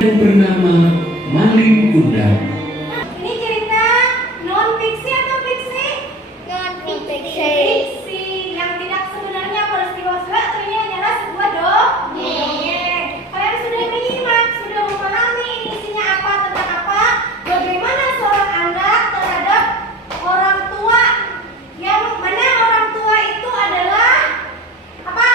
yang bernama Maling Kundang. Ini cerita non fiksi atau fiksi? Non fiksi. Fiksi yang tidak sebenarnya peristiwa atau ini hanyalah sebuah dongeng. Kalian sudah menyimak, sudah memahami ini isinya apa, tentang apa, bagaimana seorang anak terhadap orang tua, yang mana orang tua itu adalah apa?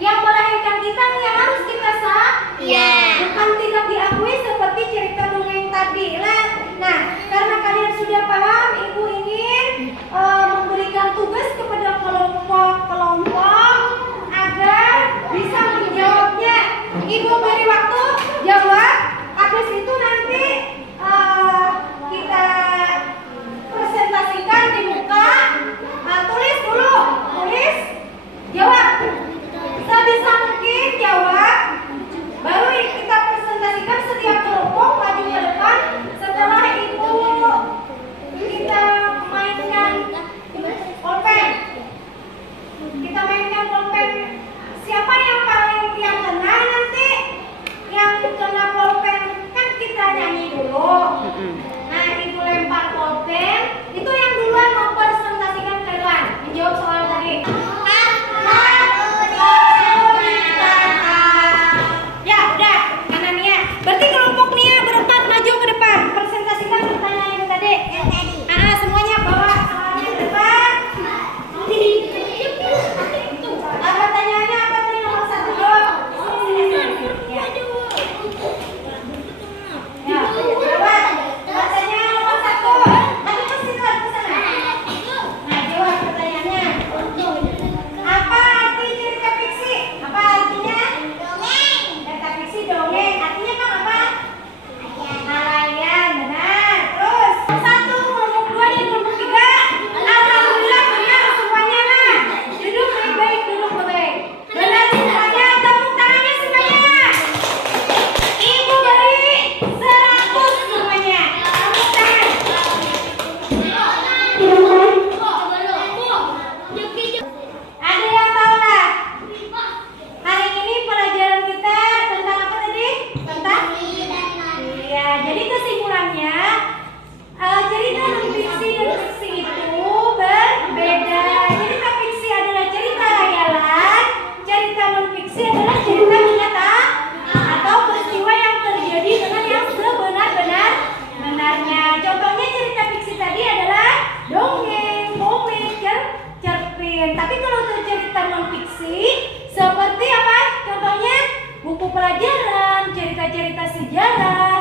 Yang melahirkan kita, yang harus kita sah. Iya. Bukan tidak diakui seperti cerita dongeng tadi lah. Nah, karena kalian sudah paham, ibu ingin memberikan tugas kepada kelompok-kelompok agar bisa menjawabnya. Ibu beri waktu jawab. Habis itu nanti kita presentasikan di muka. Tulis dulu, tulis, jawab. Sebisa mungkin jawab. Baru kita presentasikan setiap kelompok maju ke depan. Setelah itu kita mainkan pulpen. Kita mainkan pulpen. Siapa yang paling yang kena nanti? Yang kena pulpen kan kita nyanyi dulu. Nah, itu lempar pulpen. Itu yang duluan mempresentasikan ke depan. Menjawab soal tadi. Ya, udah, kanan Nia. Berarti kelompok Nia berempat maju ke depan. Presentasikan pertanyaan yang tadi. Semuanya bawa soalnya ke depan. Pertanyaannya apa tadi nomor 1 jawab? Ya. Ya, jawab. Pertanyaan nomor 1. Tadi ke sana. Nah, jawab pertanyaannya. Apa arti cerita fiksi? Apa artinya? Cerita fiksi dongeng. Artinya kan apa? Nelayan, benar. Terus satu, kelompok 2 dan kelompok 3. Alhamdulillah benar semuanya lah. Duduk baik-baik, duduk baik. Benar semuanya, tepuk tangannya semuanya. Ibu beri 100 semuanya. Tepuk tangan. Ada yang tahu lah? Hari ini pelajaran kita tentang apa tadi? Tentang? Iya, jadi kesimpulannya cerita non-fiksi dan fiksi itu berbeda. Cerita fiksi adalah cerita khayalan, cerita non-fiksi adalah cerita kenyataan atau peristiwa yang terjadi dengan yang sebenar-benarnya. Contohnya cerita fiksi tadi adalah dongeng, komik, cerpen. Tapi kalau untuk cerita non-fiksi seperti apa? Contohnya buku pelajaran, cerita-cerita sejarah,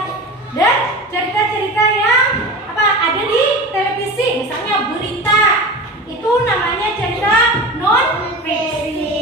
dan cerita-cerita yang apa ada di televisi, misalnya berita. Itu namanya cerita non-fiksi.